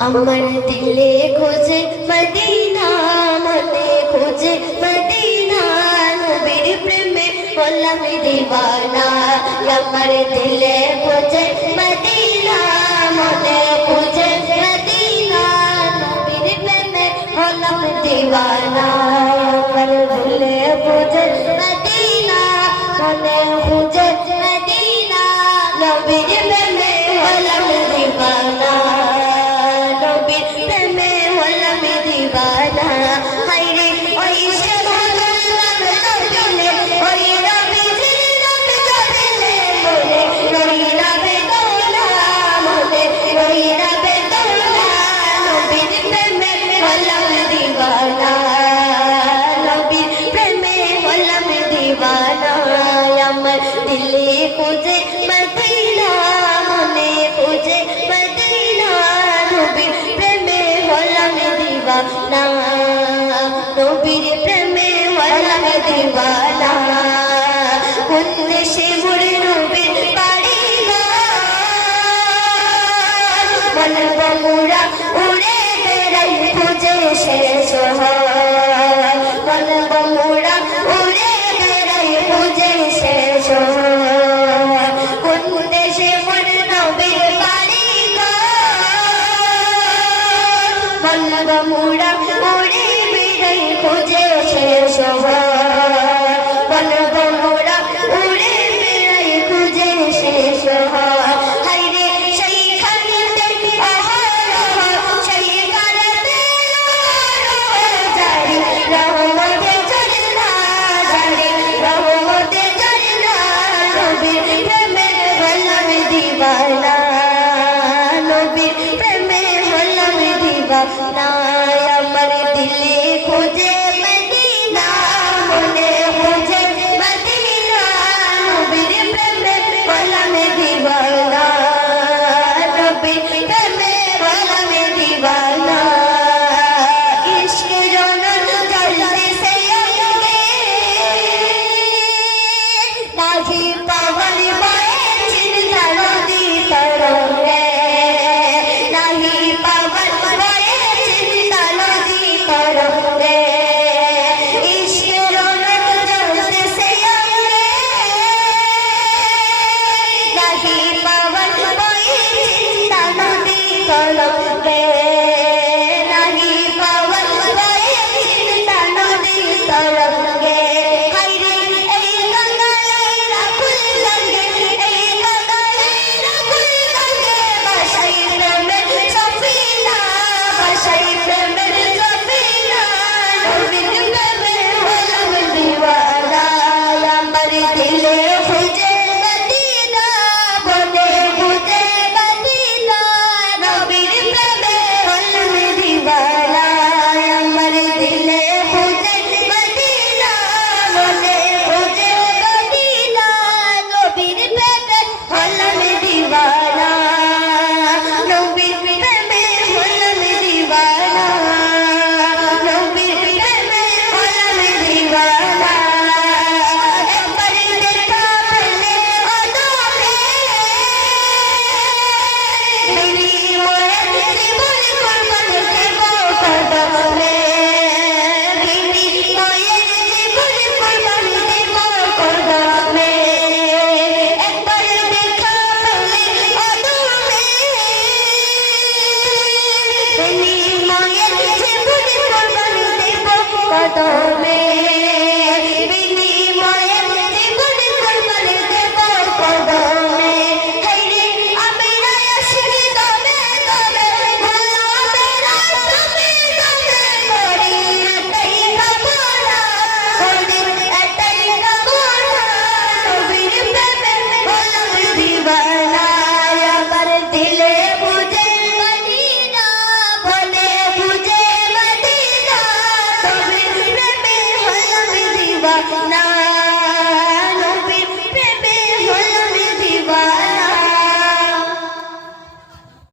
আমার দিলে খোঁজে মদিনা মনে খোঁজে মদিনা নবীর প্রেমে হলাম দিবানা আমার দিলে খোঁজে মদিনা মনে খোঁজে মদিনা নবীর প্রেমে হলাম দিবানা আমার দিলে খোঁজে মদিনা মনে খোঁজে মদিনা নবীর প্রেমে হলাম দিবানা আমার দিলে পুজে মদিনা মনে পুজে মদিনা নবীর প্রেমে হলাম দিবানা নবীর প্রেমে হলাম দিবানা কোন দেশে ঘুরে নবীর পারি না বলব মোরা উড়ে বেড়াই পুজে সে মোরা মোরে বেড়াই খুঁজে শেষ হওয়া মায়ের পিছে ঘুরে কোরবানি দেব কদমে